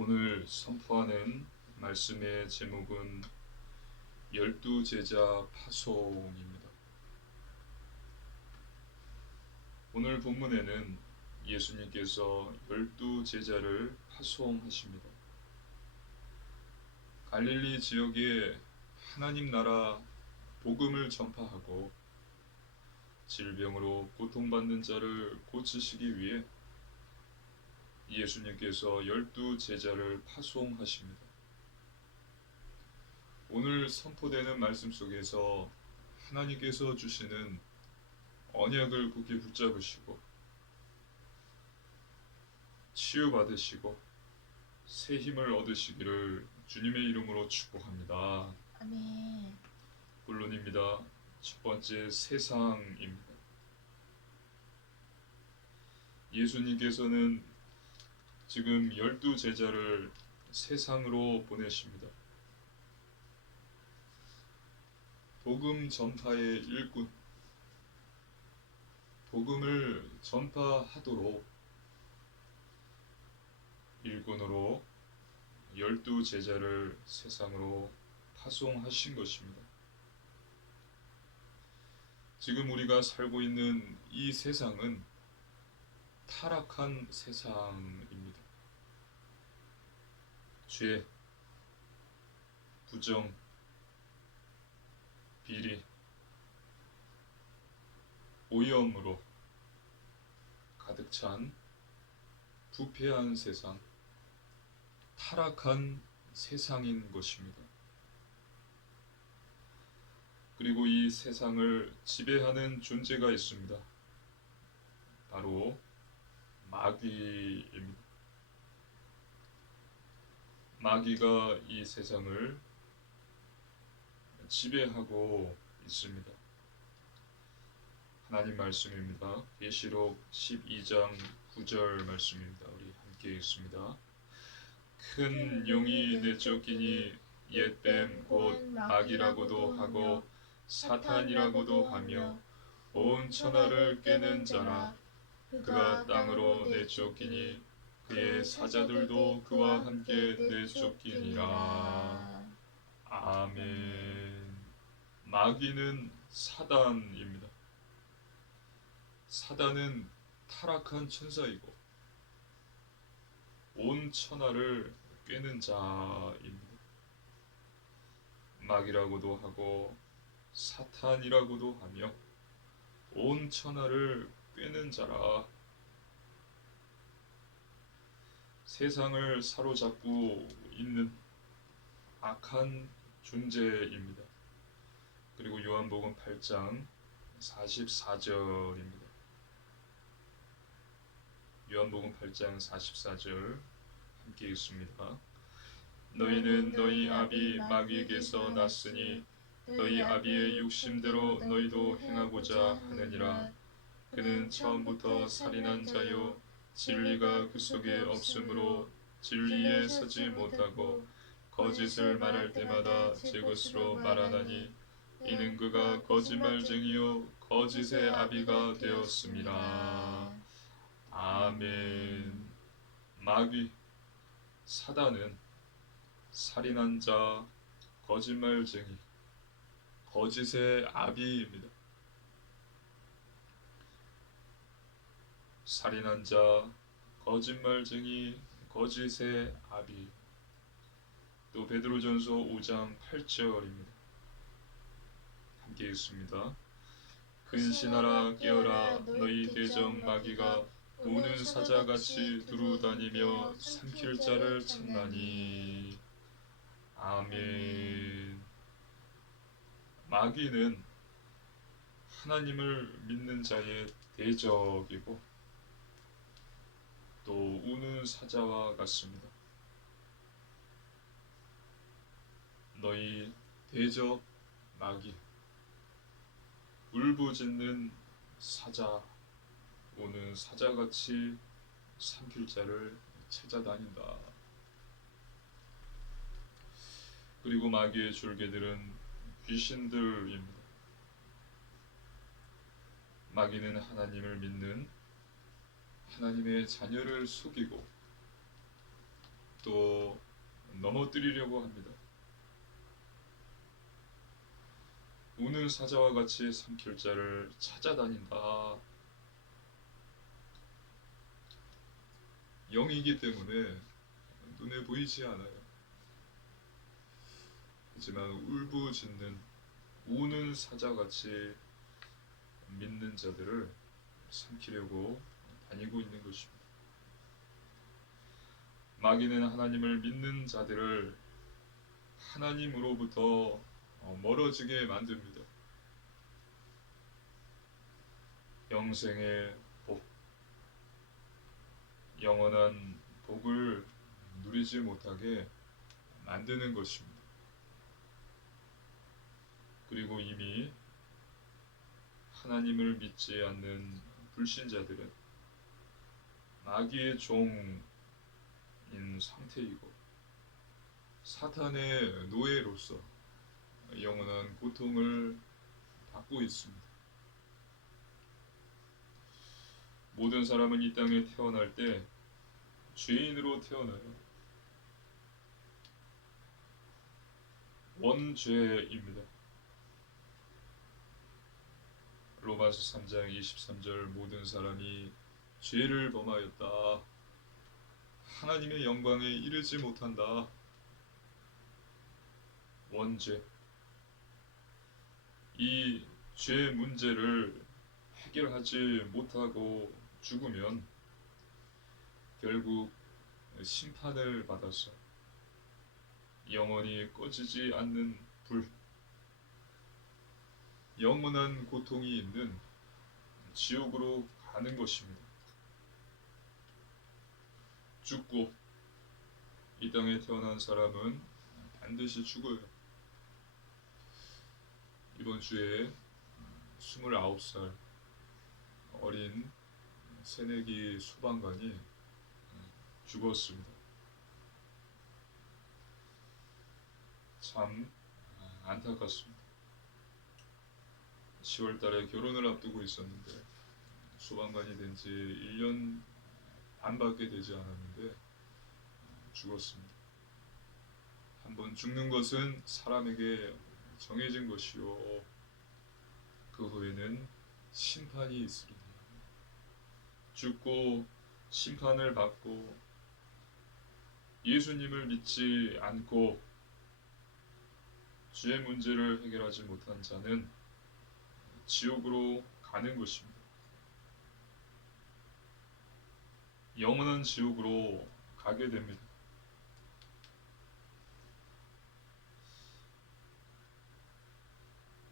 오늘 선포하는 말씀의 제목은 열두 제자 파송입니다. 오늘 본문에는 예수님께서 열두 제자를 파송하십니다. 갈릴리 지역에 하나님 나라 복음을 전파하고 질병으로 고통받는 자를 고치시기 위해 예수님께서 열두 제자를 파송하십니다. 오늘 선포되는 말씀 속에서 하나님께서 주시는 언약을 굳게 붙잡으시고 치유받으시고 새 힘을 얻으시기를 주님의 이름으로 축복합니다. 아멘. 본론입니다. 첫 번째, 세상입니다. 예수님께서는 지금 열두 제자를 세상으로 보내십니다. 복음 전파의 일꾼, 복음을 전파하도록 일꾼으로 열두 제자를 세상으로 파송하신 것입니다. 지금 우리가 살고 있는 이 세상은 타락한 세상입니다. 죄, 부정, 비리, 오염으로 가득 찬 부패한 세상, 타락한 세상인 것입니다. 그리고 이 세상을 지배하는 존재가 있습니다. 바로 마귀입니다. 마귀가 이 세상을 지배하고 있습니다. 하나님 말씀입니다. 계시록 12장 9절 말씀입니다. 우리 함께 읽습니다. 큰 용이 내쫓기니 옛뱀 곧 마귀라고도 하고 사탄이라고도 하며 온 천하를 꿰는 자라. 그가 땅으로 내쫓기니 그의 사자들도 그와 함께 내쫓기니라. 아멘. 마귀는 사단입니다. 사단은 타락한 천사이고 온 천하를 꿰는 자입니다. 마귀라고도 하고 사탄이라고도 하며 온 천하를 꿰는 자라. 세상을 사로잡고 있는 악한 존재입니다. 그리고 요한복음 8장 44절입니다. 요한복음 8장 44절 함께 읽습니다. 너희는 너희 아비 마귀에게서 났으니 너희 아비의 욕심대로 너희도 행하고자 하느니라. 그는 처음부터 살인한 자요 진리가 그 속에 없으므로 진리에 서지 못하고 거짓을 말할 때마다 제 것으로 말하나니 이는 그가 거짓말쟁이요 거짓의 아비가 되었습니다. 아멘. 마귀, 사단은 살인한 자, 거짓말쟁이, 거짓의 아비입니다. 살인한 자, 거짓말쟁이, 거짓의 아비. 또 베드로전서 5장 8절입니다. 함께 읽습니다. 근신하라 깨어라 너희 대적 마귀가 우는 사자같이 두루다니며 삼킬 자를 찾나니. 아멘. 마귀는 하나님을 믿는 자의 대적이고 또 우는 사자와 같습니다. 너희 대적 마귀, 울부짖는 사자, 우는 사자같이 삼킬 자를 찾아다닌다. 그리고 마귀의 졸개들은 귀신들입니다. 마귀는 하나님을 믿는 하나님의 자녀를 속이고 또 넘어뜨리려고 합니다. 우는 사자와 같이 삼킬 자를 찾아다닌다. 영이기 때문에 눈에 보이지 않아요. 하지만 울부짖는 우는 사자같이 믿는 자들을 삼키려고 다니고 있는 것입니다. 마귀는 하나님을 믿는 자들을 하나님으로부터 멀어지게 만듭니다. 영생의 복, 영원한 복을 누리지 못하게 만드는 것입니다. 그리고 이미 하나님을 믿지 않는 불신자들은 마귀의 종인 상태이고 사탄의 노예로서 영원한 고통을 받고 있습니다. 모든 사람은 이 땅에 태어날 때 죄인으로 태어나요. 원죄입니다. 로마서 3장 23절 모든 사람이 죄를 범하였다. 하나님의 영광에 이르지 못한다. 원죄. 이 죄 문제를 해결하지 못하고 죽으면 결국 심판을 받아서 영원히 꺼지지 않는 불, 영원한 고통이 있는 지옥으로 가는 것입니다. 죽고 이 땅에 태어난 사람은 반드시 죽어요. 이번 주에 29살 어린 새내기 소방관이 죽었습니다. 참 안타깝습니다. 10월 달에 결혼을 앞두고 있었는데 소방관이 된 지 1년 반밖에 되지 않았는데 죽었습니다. 한번 죽는 것은 사람에게 정해진 것이요 그 후에는 심판이 있으리니 죽고 심판을 받고 예수님을 믿지 않고 죄의 문제를 해결하지 못한 자는 지옥으로 가는 것입니다. 영원한 지옥으로 가게 됩니다.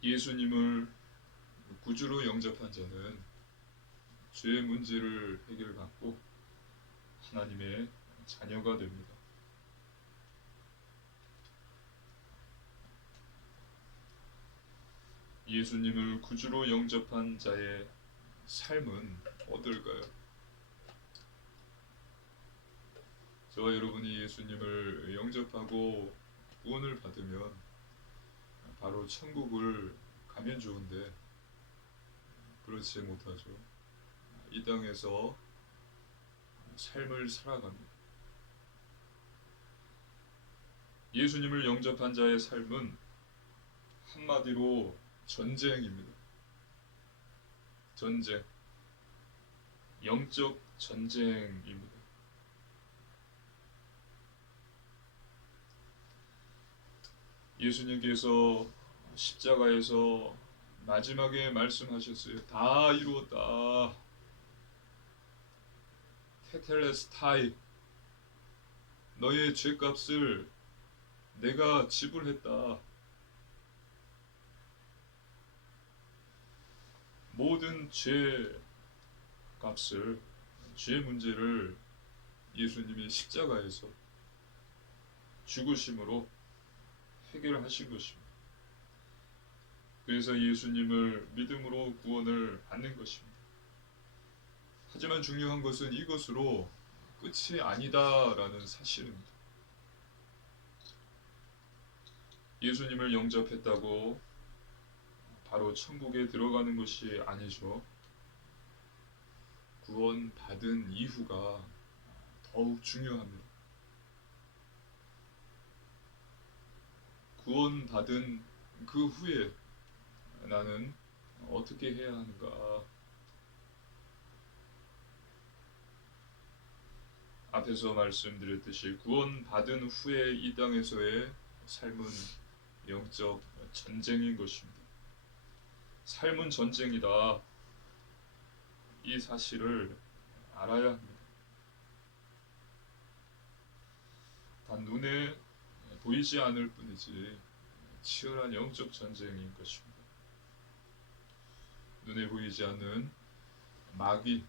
예수님을 구주로 영접한 자는 죄의 문제를 해결받고 하나님의 자녀가 됩니다. 예수님을 구주로 영접한 자의 삶은 어떨까요? 저와 여러분이 예수님을 영접하고 구원을 받으면 바로 천국을 가면 좋은데 그렇지 못하죠. 이 땅에서 삶을 살아갑니다. 예수님을 영접한 자의 삶은 한마디로 전쟁입니다. 전쟁, 영적 전쟁입니다. 예수님께서 십자가에서 마지막에 말씀하셨어요. 다 이루었다. 테텔레스타이, 너의 죄값을 내가 지불했다. 모든 죄 값을, 죄 문제를 예수님이 십자가에서 죽으심으로 해결하신 것입니다. 그래서 예수님을 믿음으로 구원을 받는 것입니다. 하지만 중요한 것은 이것으로 끝이 아니다라는 사실입니다. 예수님을 영접했다고 바로 천국에 들어가는 것이 아니죠. 구원 받은 이후가 더욱 중요합니다. 구원받은 그 후에 나는 어떻게 해야 하는가? 앞에서 말씀드렸듯이 구원받은 후에 이 땅에서의 삶은 영적 전쟁인 것입니다. 삶은 전쟁이다. 이 사실을 알아야 합니다. 단 눈에 보이지 않을 뿐이지 치열한 영적 전쟁인 것입니다. 눈에 보이지 않는 마귀,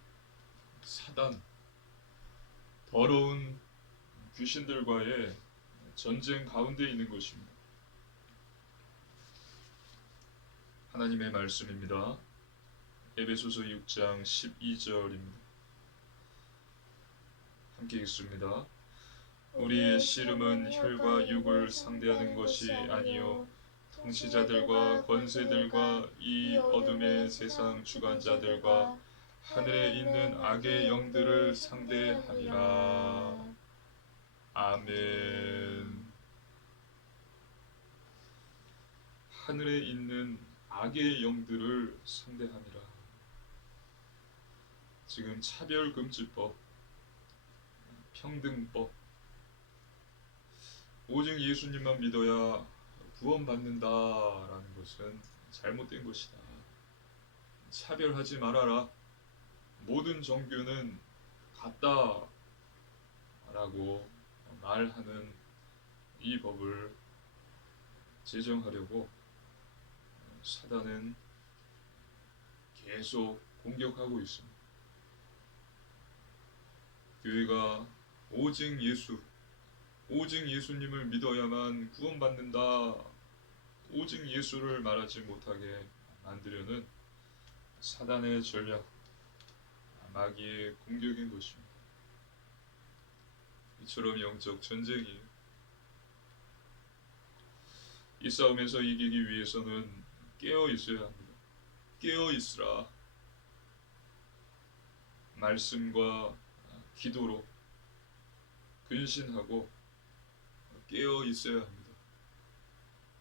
사단, 더러운 귀신들과의 전쟁 가운데 있는 것입니다. 하나님의 말씀입니다. 에베소서 6장 12절입니다. 함께 읽습니다. 우리의 씨름은 혈과 육을 상대하는 것이 아니요 통치자들과 권세들과 이 어둠의 세상 주관자들과 하늘에 있는 악의 영들을 상대함이라. 아멘. 하늘에 있는 악의 영들을 상대함이라. 지금 차별금지법, 평등법, 오직 예수님만 믿어야 구원받는다라는 것은 잘못된 것이다. 차별하지 말아라. 모든 종교는 같다라고 말하는 이 법을 제정하려고 사단은 계속 공격하고 있습니다. 교회가 오직 예수님을 믿어야만 구원받는다, 오직 예수를 말하지 못하게 만들려는 사단의 전략, 마귀의 공격인 것입니다. 이처럼 영적 전쟁이에요. 이 싸움에서 이기기 위해서는 깨어 있어야 합니다. 깨어 있으라. 말씀과 기도로 근신하고 깨어 있어야 합니다.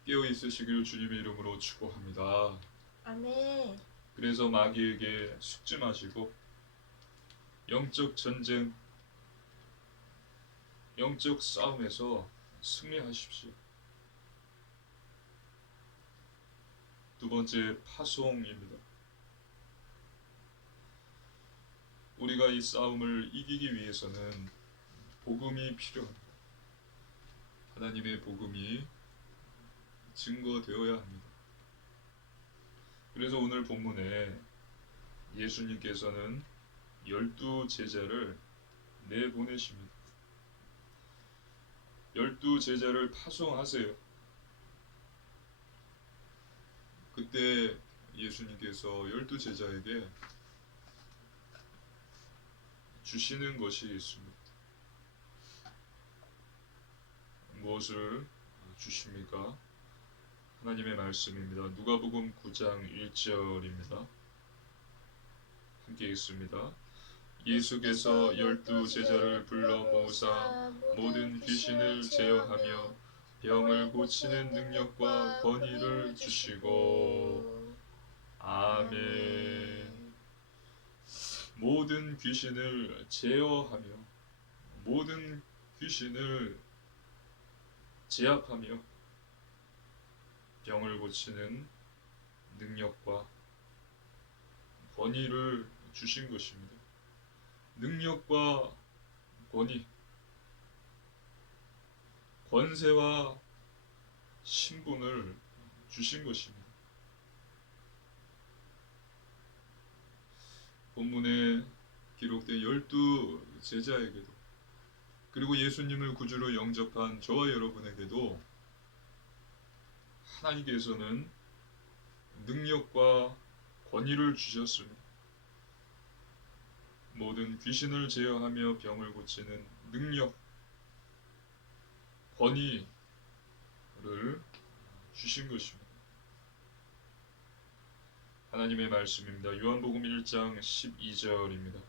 깨어 있으시길 주님의 이름으로 축복합니다. 아멘. 그래서 마귀에게 속지 마시고 영적 전쟁, 영적 싸움에서 승리하십시오. 두 번째, 파송입니다. 우리가 이 싸움을 이기기 위해서는 복음이 필요합니다. 하나님의 복음이 증거되어야 합니다. 그래서 오늘 본문에 예수님께서는 12 제자를 내보내십니다. 12 제자를 파송하세요. 그때 예수님께서 12 제자에게 주시는 것이 있습니다. 무엇을 주십니까? 하나님의 말씀입니다. 누가복음 9장 1절입니다. 함께 읽습니다. 예수께서 12 제자를 불러 모으사 모든 귀신을 제어하며 병을 고치는 능력과 권위를 주시고. 아멘. 모든 귀신을 제어하며 모든 귀신을 제압하며 병을 고치는 능력과 권위를 주신 것입니다. 능력과 권위, 권세와 신분을 주신 것입니다. 본문에 기록된 12 제자에게도, 그리고 예수님을 구주로 영접한 저와 여러분에게도 하나님께서는 능력과 권위를 주셨습니다. 모든 귀신을 제어하며 병을 고치는 능력, 권위를 주신 것입니다. 하나님의 말씀입니다. 요한복음 1장 12절입니다.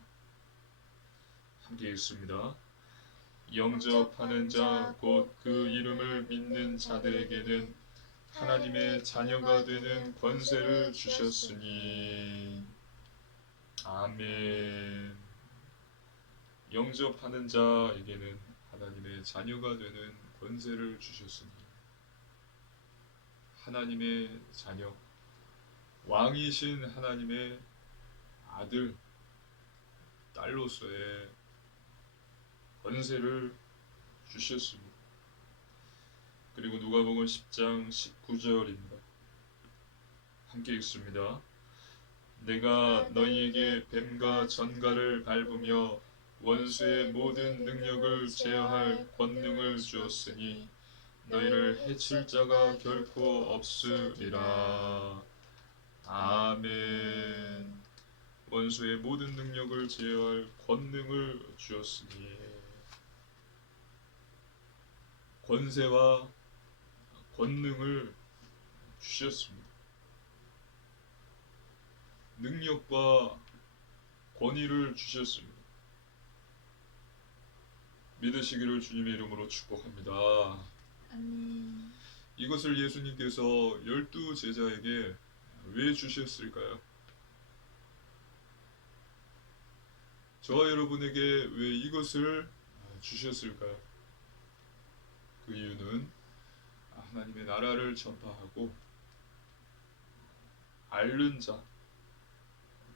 함께 읽습니다. 영접하는 자 곧 그 이름을 믿는 자들에게는 하나님의 자녀가 되는 권세를 주셨으니. 아멘. 영접하는 자에게는 하나님의 자녀가 되는 권세를 주셨으니. 하나님의 자녀, 왕이신 하나님의 아들, 딸로서의 권세를 주셨습니다. 그리고 누가복음 10장 19절입니다. 함께 읽습니다. 내가 너희에게 뱀과 전갈을 밟으며 원수의 모든 능력을 제어할 권능을 주었으니 너희를 해칠 자가 결코 없으리라. 아멘. 원수의 모든 능력을 제어할 권능을 주었으니. 권세와 권능을 주셨습니다. 능력과 권위를 주셨습니다. 믿으시기를 주님의 이름으로 축복합니다. 아멘. 이것을 예수님께서 12 제자에게 왜 주셨을까요? 저와 여러분에게 왜 이것을 주셨을까요? 그 이유는 하나님의 나라를 전파하고 앓는 자,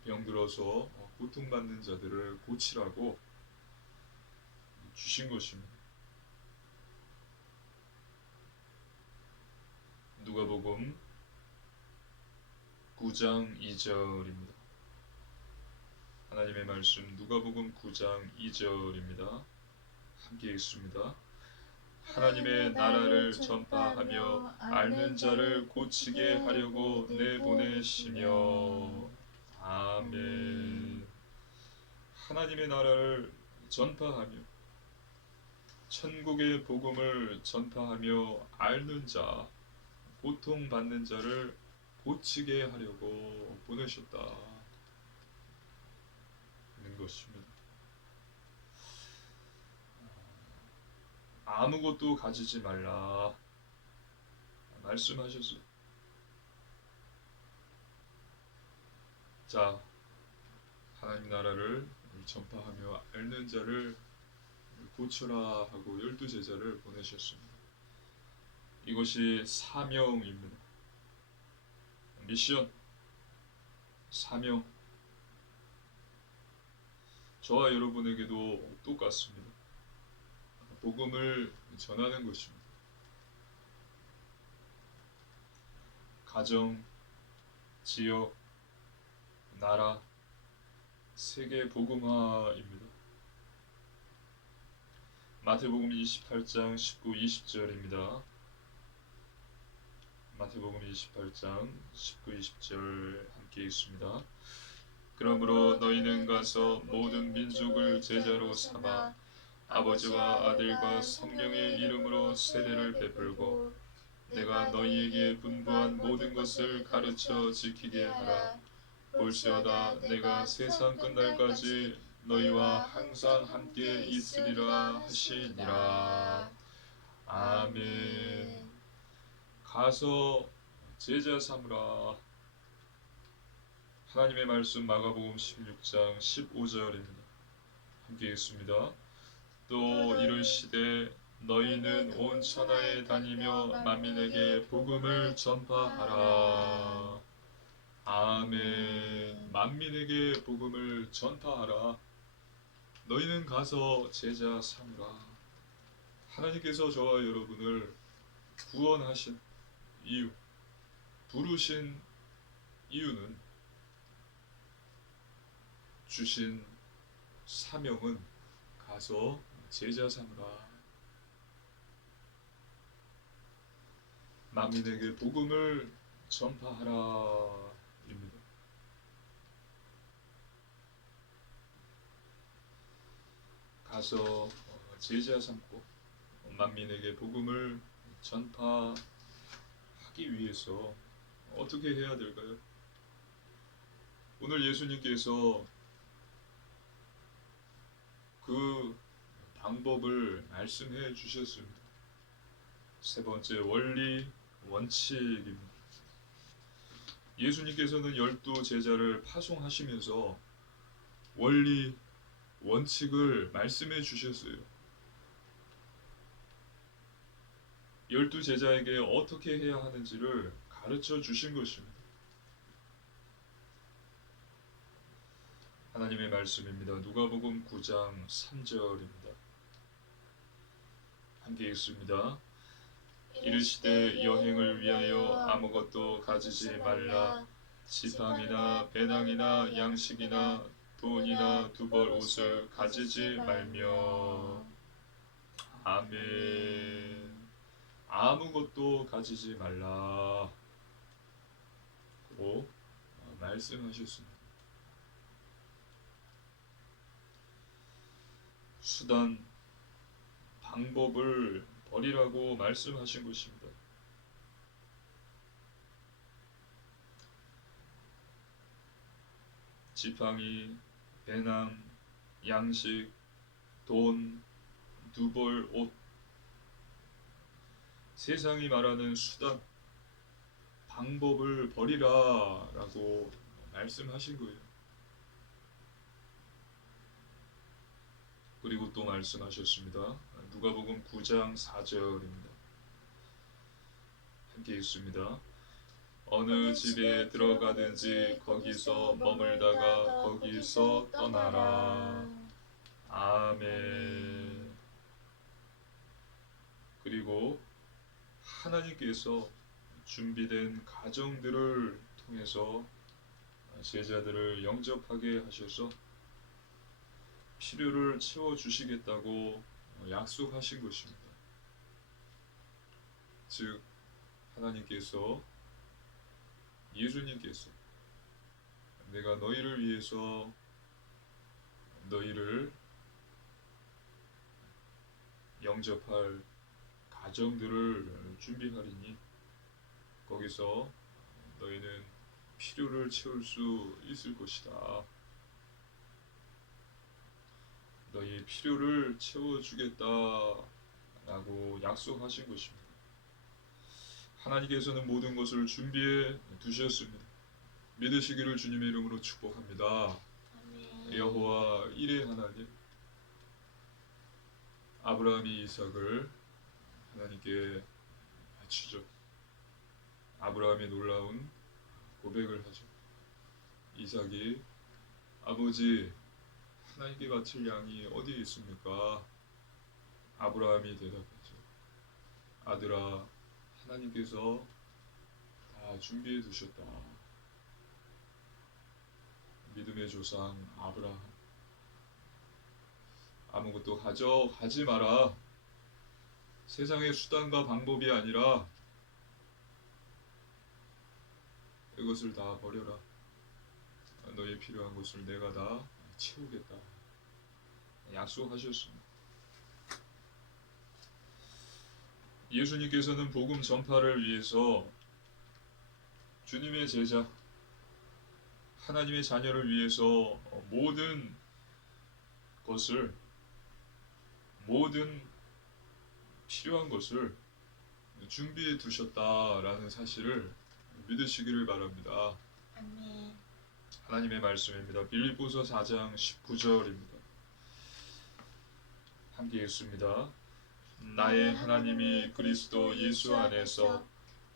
병들어서 고통받는 자들을 고치라고 주신 것입니다. 누가복음 9장 2절입니다. 하나님의 말씀 누가복음 9장 2절입니다. 함께 읽습니다. 하나님의 나라를 전파하며 앓는 자를 고치게 하려고 내보내시며. 아멘. 하나님의 나라를 전파하며 천국의 복음을 전파하며 앓는 자, 고통받는 자를 고치게 하려고 보내셨다는 것입니다. 아무것도 가지지 말라 말씀하셨어요. 자, 하나님 나라를 전파하며 앓는 자를 고쳐라 하고 12 제자를 보내셨습니다. 이것이 사명입니다. 미션, 사명. 저와 여러분에게도 똑같습니다. 복음을 전하는 것입니다. 가정, 지역, 나라, 세계 복음화입니다. 마태복음 28장 19, 20절입니다. 마태복음 28장 19, 20절 함께 읽습니다. 그러므로 너희는 가서 모든 민족을 제자로 삼아 아버지와 아들과 성령의 이름으로 세례를 베풀고 내가 너희에게 분부한 모든 것을 가르쳐 지키게 하라. 볼지어다 내가 세상 끝날까지 너희와 항상 함께 있으리라 하시니라. 아멘. 가서 제자 삼으라. 하나님의 말씀 마가복음 16장 15절입니다. 함께 읽습니다. 또 이르시되 너희는 온 천하에 다니며 만민에게 복음을 전파하라. 아멘. 만민에게 복음을 전파하라. 너희는 가서 제자 삼으라. 하나님께서 저와 여러분을 구원하신 이유, 부르신 이유는, 주신 사명은 가서 제자 삼으라. 만민에게 복음을 전파하라 입니다. 가서 제자 삼고 만민에게 복음을 전파하기 위해서 어떻게 해야 될까요? 오늘 예수님께서 그 방법을 말씀해 주셨습니다. 세 번째 원리, 원칙입니다. 예수님께서는 12제자를 파송하시면서 원리, 원칙을 말씀해 주셨어요. 12제자에게 어떻게 해야 하는지를 가르쳐 주신 것입니다. 하나님의 말씀입니다. 누가복음 9장 3절입니다. 함께 읽습니다. 이르시되 여행을 위하여 아무것도 가지지 말라. 지팡이나 배낭이나 양식이나 돈이나 두벌 옷을 가지지 말며. 아멘. 아무것도 가지지 말라. 고 말씀하셨습니다. 수단, 방법을 버리라고 말씀하신 것입니다. 지팡이, 배낭, 양식, 돈, 두벌 옷, 세상이 말하는 수단, 방법을 버리라라고 말씀하신 거예요. 그리고 또 말씀하셨습니다. 누가복음 9장 4절입니다. 함께 읽습니다. 어느 집에 들어가든지 거기서 머물다가 거기서 떠나라. 아멘. 그리고 하나님께서 준비된 가정들을 통해서 제자들을 영접하게 하셔서 필요를 채워주시겠다고 약속하신 것입니다. 즉 하나님께서, 예수님께서 내가 너희를 위해서 너희를 영접할 가정들을 준비하리니 거기서 너희는 필요를 채울 수 있을 것이다. 너희의 필요를 채워주겠다라고 약속하신 것입니다. 하나님께서는 모든 것을 준비해 두셨습니다. 믿으시기를 주님의 이름으로 축복합니다. 아멘. 여호와 일의 하나님, 아브라함이 이삭을 하나님께 바치죠. 아브라함이 놀라운 고백을 하죠. 이삭이 아버지, 하나님께 바칠 양이 어디에 있습니까? 아브라함이 대답하죠. 아들아, 하나님께서 다 준비해 두셨다. 믿음의 조상 아브라함, 아무것도 가져가지 마라. 세상의 수단과 방법이 아니라 이것을 다 버려라. 너의 필요한 것을 내가 다 채우겠다. 약속하셨습니다. 예수님께서는 복음 전파를 위해서 주님의 제자, 하나님의 자녀를 위해서 모든 것을, 모든 필요한 것을 준비해 두셨다라는 사실을 믿으시기를 바랍니다. 아멘. 하나님의 말씀입니다. 빌립보서 4장 19절입니다. 함께 읽습니다. 나의 하나님이 그리스도 예수 안에서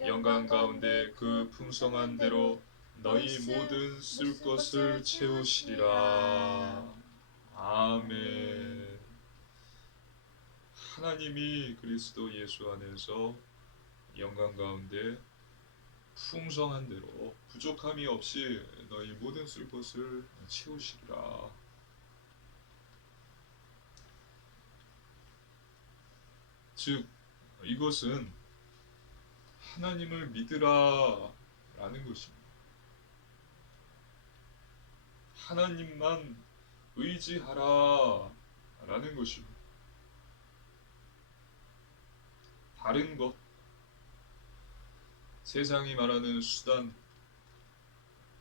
영광 가운데 그 풍성한 대로 너희 모든 쓸 것을 채우시리라. 아멘. 하나님이 그리스도 예수 안에서 영광 가운데 풍성한 대로 부족함이 없이 너희 모든 쓸 것을 채우시리라. 즉 이것은 하나님을 믿으라 라는 것입니다. 하나님만 의지하라 라는 것입니다. 다른 것, 세상이 말하는 수단,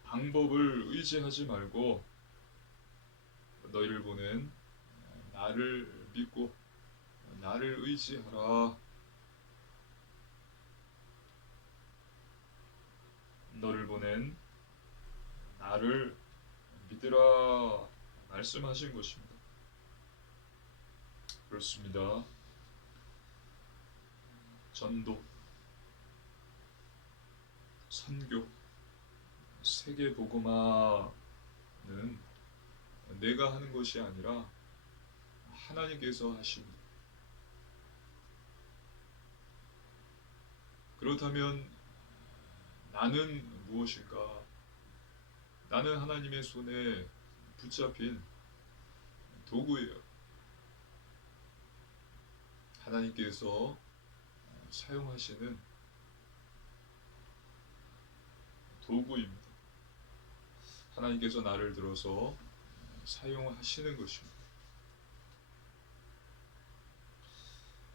방법을 의지하지 말고 너희를 보낸 나를 믿고 나를 의지하라. 너를 보낸 나를 믿으라 말씀하신 것입니다. 그렇습니다. 전도, 선교, 세계 복음화는 내가 하는 것이 아니라 하나님께서 하십니다. 그렇다면 나는 무엇일까? 나는 하나님의 손에 붙잡힌 도구예요. 하나님께서 사용하시는 도구입니다. 하나님께서 나를 들어서 사용하시는 것입니다.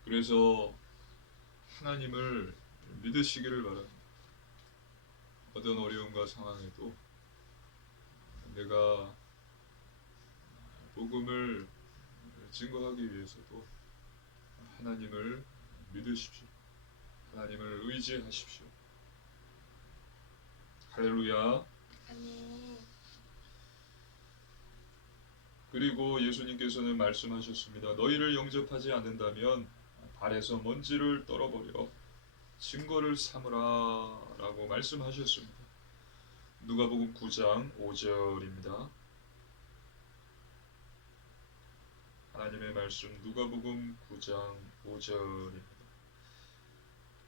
그래서 하나님을 믿으시기를 바랍니다. 어떤 어려움과 상황에도 내가 복음을 증거하기 위해서도 하나님을 믿으십시오. 하나님을 의지하십시오. 할렐루야. 아멘. 그리고 예수님께서는 말씀하셨습니다. 너희를 영접하지 않는다면 발에서 먼지를 떨어버려 증거를 삼으라 라고 말씀하셨습니다. 누가복음 9장 5절입니다. 하나님의 말씀 누가복음 9장 5절입니다.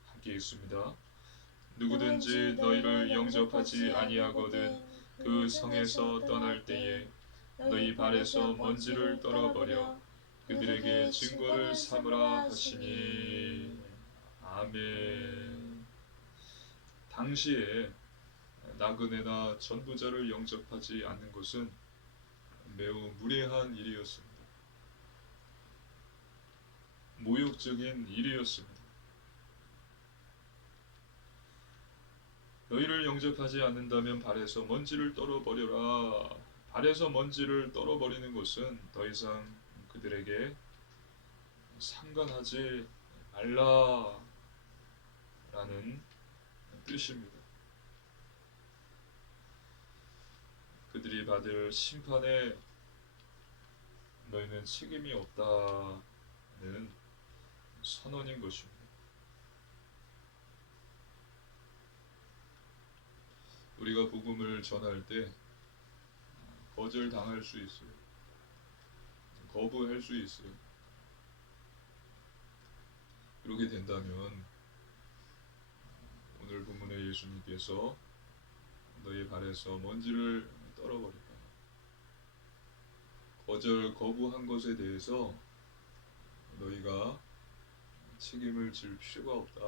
함께 읽습니다. 누구든지 너희를 영접하지 아니하거든 그 성에서 떠날 때에 너희 발에서 먼지를 떨어버려 그들에게 증거를 삼으라 하시니. 아멘. 당시에 나그네나 전도자를 영접하지 않는 것은 매우 무례한 일이었습니다. 모욕적인 일이었습니다. 너희를 영접하지 않는다면 발에서 먼지를 떨어버려라. 발에서 먼지를 떨어버리는 것은 더 이상 그들에게 상관하지 말라라는 뜻입니다. 그들이 받을 심판에 너희는 책임이 없다는 선언인 것입니다. 우리가 복음을 전할 때 거절당할 수 있어요. 거부할 수 있어요. 그렇게 된다면 오늘 본문의 예수님께서 너희 발에서 먼지를 떨어버리라. 거부한 것에 대해서 너희가 책임을 질 필요가 없다.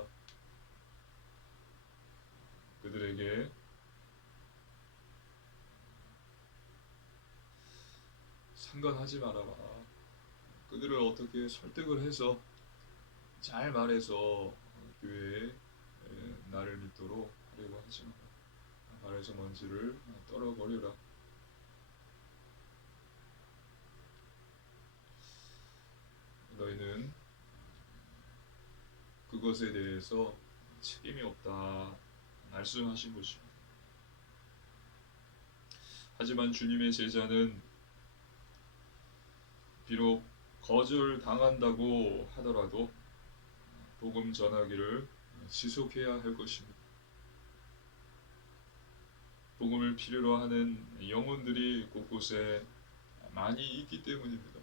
그들에게 상관하지 말아라. 그들을 어떻게 설득을 해서 잘 말해서 교회에 나를 믿도록 하려고 하지 마라. 발에서 먼지를 떨어버려라. 너희는 그것에 대해서 책임이 없다 말씀하신 것입니다. 하지만 주님의 제자는 비록 거절당한다고 하더라도 복음 전하기를 지속해야 할 것입니다. 복음을 필요로 하는 영혼들이 곳곳에 많이 있기 때문입니다.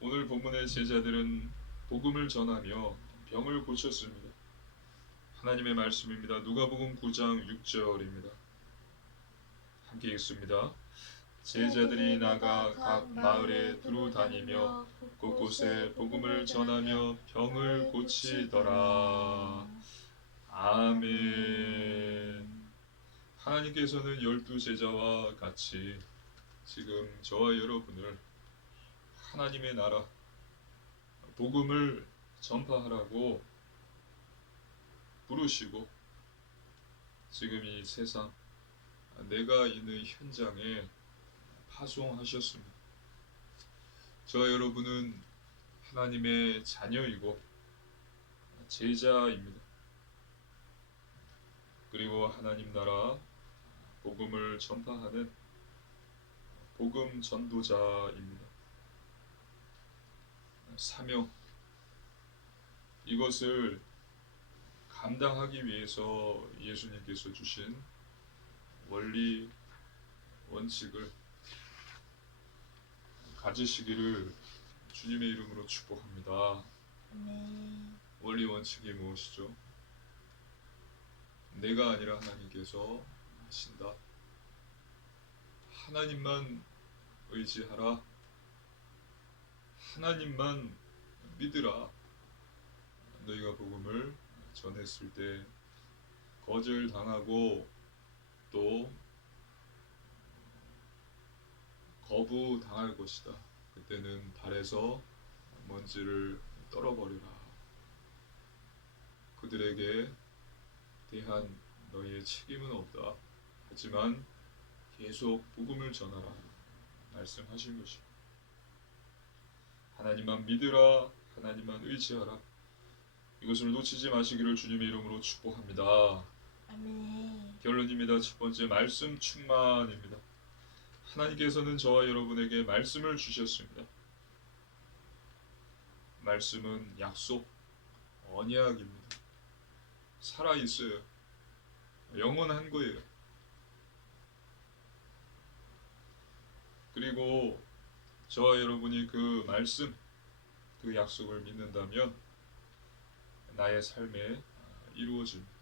오늘 본문의 제자들은 복음을 전하며 병을 고쳤습니다. 하나님의 말씀입니다. 누가복음 9장 6절입니다. 함께 읽습니다. 제자들이 나가 각 마을에 두루 다니며 곳곳에 복음을 전하며 병을 고치더라. 아멘. 하나님께서는 12제자와 같이 지금 저와 여러분을 하나님의 나라 복음을 전파하라고 부르시고 지금 이 세상 내가 있는 현장에 파송하셨습니다. 저와 여러분은 하나님의 자녀이고 제자입니다. 그리고 하나님 나라 복음을 전파하는 복음 전도자입니다. 사명, 이것을 감당하기 위해서 예수님께서 주신 원리, 원칙을 가지시기를 주님의 이름으로 축복합니다. 아멘. 원리, 원칙이 무엇이죠? 내가 아니라 하나님께서 하신다. 하나님만 의지하라. 하나님만 믿으라. 너희가 복음을 전했을 때 거절당하고 또 거부당할 것이다. 그때는 발에서 먼지를 떨어버리라. 그들에게 대한 너희의 책임은 없다. 하지만 계속 복음을 전하라. 말씀하신 것입니다. 하나님만 믿으라. 하나님만 의지하라. 이것을 놓치지 마시기를 주님의 이름으로 축복합니다. 아멘. 결론입니다. 첫 번째, 말씀 충만입니다. 하나님께서는 저와 여러분에게 말씀을 주셨습니다. 말씀은 약속, 언약입니다. 살아있어요. 영원한 거예요. 그리고 저와 여러분이 그 말씀, 그 약속을 믿는다면 나의 삶에 이루어집니다.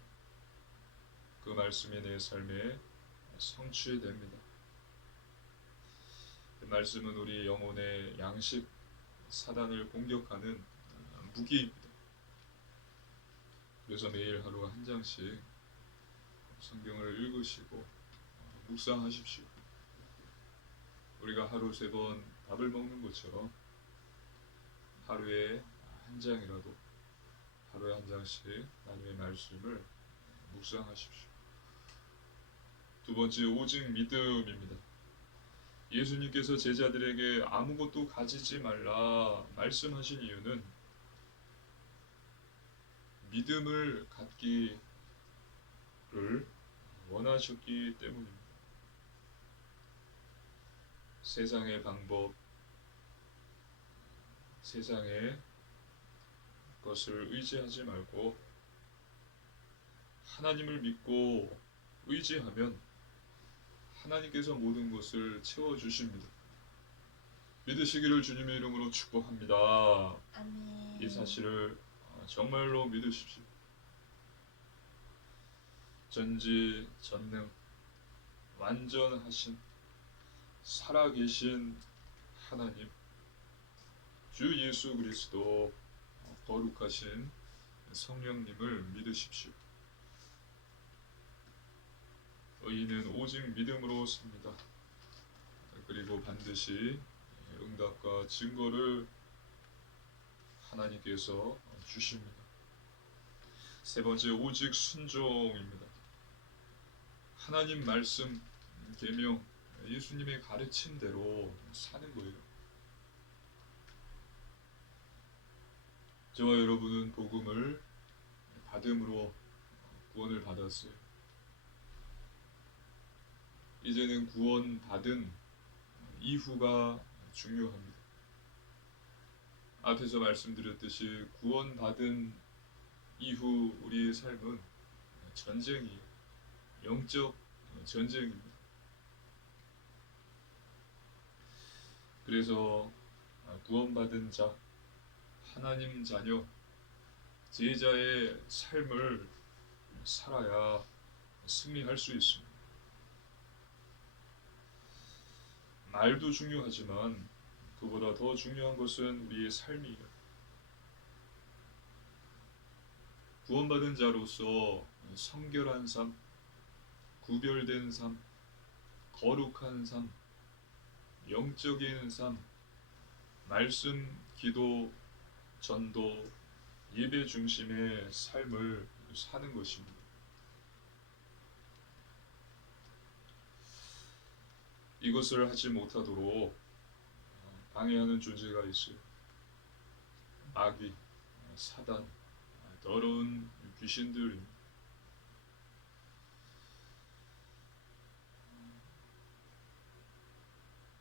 그 말씀이 내 삶에 성취됩니다. 그 말씀은 우리 영혼의 양식, 사단을 공격하는 무기입니다. 그래서 매일 하루 한 장씩 성경을 읽으시고 묵상하십시오. 우리가 하루 3번 밥을 먹는 것처럼 하루에 한 장이라도, 하루에 한 장씩 하나님의 말씀을 묵상하십시오. 두 번째, 오직 믿음입니다. 예수님께서 제자들에게 아무것도 가지지 말라 말씀하신 이유는 믿음을 갖기를 원하셨기 때문입니다. 세상의 방법, 세상의 것을 의지하지 말고 하나님을 믿고 의지하면 하나님께서 모든 것을 채워주십니다. 믿으시기를 주님의 이름으로 축복합니다. 아멘. 이 사실을 정말로 믿으십시오. 전지전능, 완전하신, 살아계신 하나님, 주 예수 그리스도, 거룩하신 성령님을 믿으십시오. 의인은 오직 믿음으로 삽니다. 그리고 반드시 응답과 증거를 하나님께서 주십니다. 세 번째, 오직 순종입니다. 하나님 말씀, 계명, 예수님의 가르침대로 사는 거예요. 저와 여러분은 복음을 받음으로 구원을 받았어요. 이제는 구원 받은 이후가 중요합니다. 앞에서 말씀드렸듯이 구원 받은 이후 우리의 삶은 전쟁이에요. 영적 전쟁입니다. 그래서 구원받은 자, 하나님 자녀, 제자의 삶을 살아야 승리할 수 있습니다. 말도 중요하지만 그보다 더 중요한 것은 우리의 삶이에요. 구원받은 자로서 성결한 삶, 구별된 삶, 거룩한 삶, 영적인 삶, 말씀, 기도, 전도, 예배 중심의 삶을 사는 것입니다. 이것을 하지 못하도록 방해하는 존재가 있어요. 마귀, 사단, 더러운 귀신들입니다.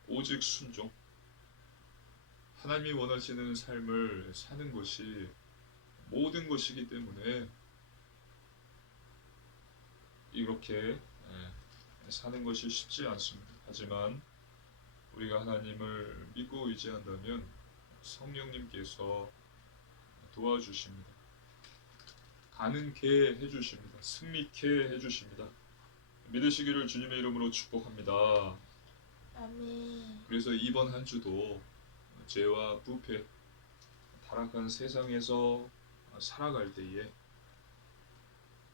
오직 순종, 하나님이 원하시는 삶을 사는 것이 모든 것이기 때문에 이렇게 사는 것이 쉽지 않습니다. 하지만 우리가 하나님을 믿고 의지한다면 성령님께서 도와주십니다. 가능케 해주십니다. 승리케 해주십니다. 믿으시기를 주님의 이름으로 축복합니다. 아멘. 그래서 이번 한 주도 죄와 부패, 타락한 세상에서 살아갈 때에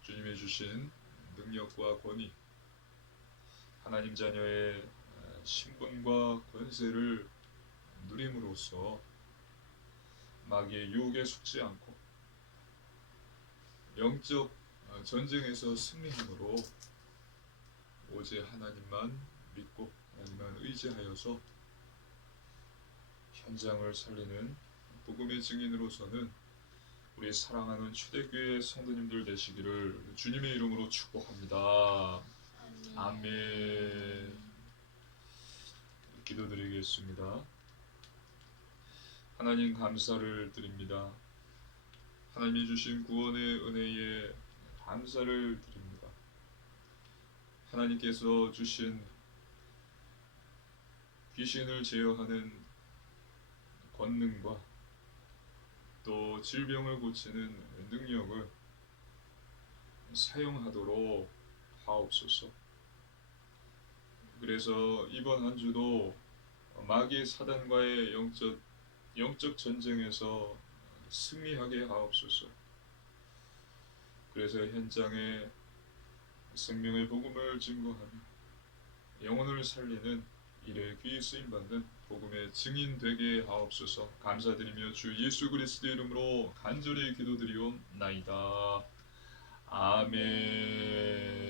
주님이 주신 능력과 권위, 하나님 자녀의 신분과 권세를 누림으로써 마귀의 유혹에 속지 않고 영적 전쟁에서 승리함으로 오직 하나님만 믿고 하나님만 의지하여서 현장을 살리는 복음의 증인으로서는 우리 사랑하는 초대교회 성도님들 되시기를 주님의 이름으로 축복합니다. 아멘. 기도드리겠습니다. 하나님 감사를 드립니다. 하나님이 주신 구원의 은혜에 감사를 드립니다. 하나님께서 주신 귀신을 제어하는 권능과 또 질병을 고치는 능력을 사용하도록 하옵소서. 그래서 이번 한 주도 마귀 사단과의 영적 전쟁에서 승리하게 하옵소서. 그래서 현장에 생명의 복음을 증거하며 영혼을 살리는 일에 귀히 쓰임받는 복음의 증인 되게 하옵소서. 감사드리며 주 예수 그리스도의 이름으로 간절히 기도드리옵나이다. 아멘.